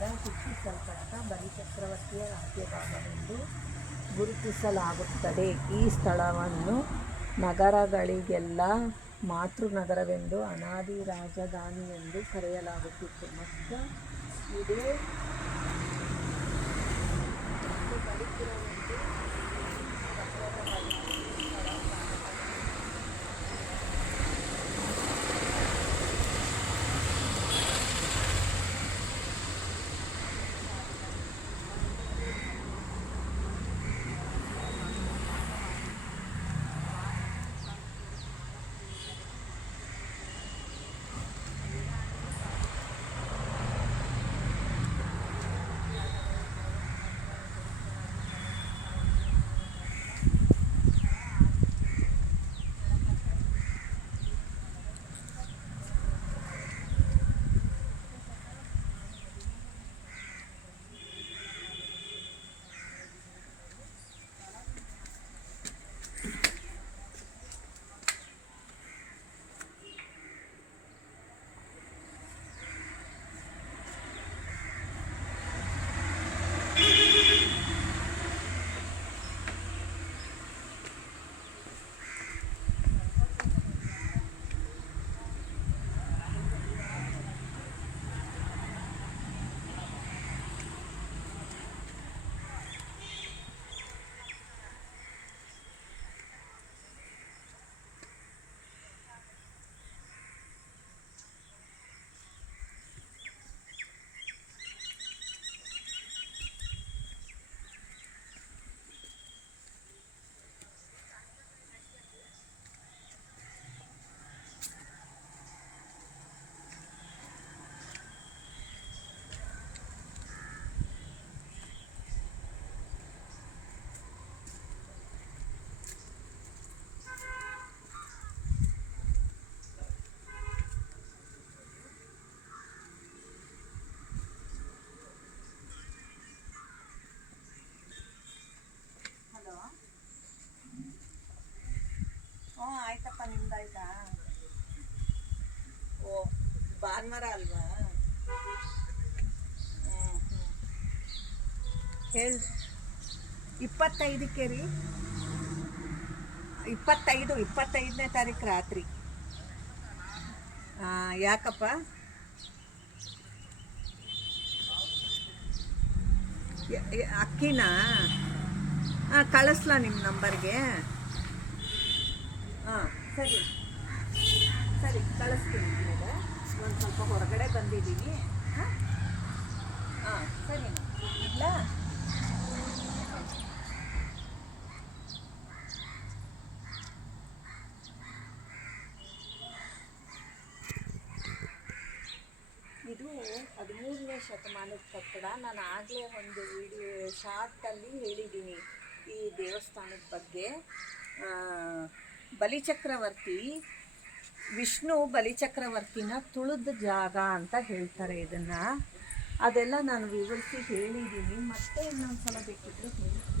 ರಾಜನಿಂದ ಹುಟ್ಟಿಸಲ್ಪಟ್ಟ ಬಲಿಚಕ್ರವರ್ತಿಯ ರಾಜ್ಯಭಾಗವೆಂದು ಗುರುತಿಸಲಾಗುತ್ತದೆ. ಈ ಸ್ಥಳವನ್ನು ನಗರಗಳಿಗೆಲ್ಲ ಮಾತೃನಗರವೆಂದು ಅನಾದಿ ರಾಜಧಾನಿ ಎಂದು ಕರೆಯಲಾಗುತ್ತಿತ್ತು. ಮತ್ತು ಇದೇ ಆಯ್ತಪ್ಪ ನಿಮ್ದಾಯ್ತಾ ಓ, ಭಾನುವಾರ ಅಲ್ವಾ? ಹೇಳಿ ಇಪ್ಪತ್ತೈದಕ್ಕೆ ರೀ ಇಪ್ಪತ್ತೈದು, ಇಪ್ಪತ್ತೈದನೇ ತಾರೀಕು ರಾತ್ರಿ. ಹಾಂ ಯಾಕಪ್ಪ? ಅಕ್ಕಿನಾ? ಹಾಂ ಕಳಿಸ್ಲಾ ನಿಮ್ಮ ನಂಬರ್ಗೆ? ಹಾಂ, ಸರಿ. ಸರಿ, ಕಳಿಸ್ತೀನಿ ಈಗ ಒಂದು ಸ್ವಲ್ಪ ಹೊರಗಡೆ ಬಂದಿದ್ದೀನಿ. ಹಾಂ? ಹಾಂ, ಸರಿ. ಇಲ್ಲ? ಇದು ಹದಿಮೂರನೇ ಶತಮಾನದ ಕಟ್ಟಡ. ನಾನು ಆಗಲೇ ಒಂದು ವಿಡಿಯೋ ಶಾರ್ಟಲ್ಲಿ ಹೇಳಿದ್ದೀನಿ ಈ ದೇವಸ್ಥಾನದ ಬಗ್ಗೆ. ಬಲಿಚಕ್ರವರ್ತಿ, ವಿಷ್ಣು ಬಲಿಚಕ್ರವರ್ತಿನ ತುಳಿದ ಜಾಗ ಅಂತ ಹೇಳ್ತಾರೆ ಇದನ್ನು. ಅದೆಲ್ಲ ನಾನು ವಿವರಿಸಿ ಹೇಳಿದ್ದೀನಿ ಮತ್ತೆ ಇನ್ನೊಂದು ಸಲ ಬೇಕಿದ್ರೆ ಹೇಳಿ.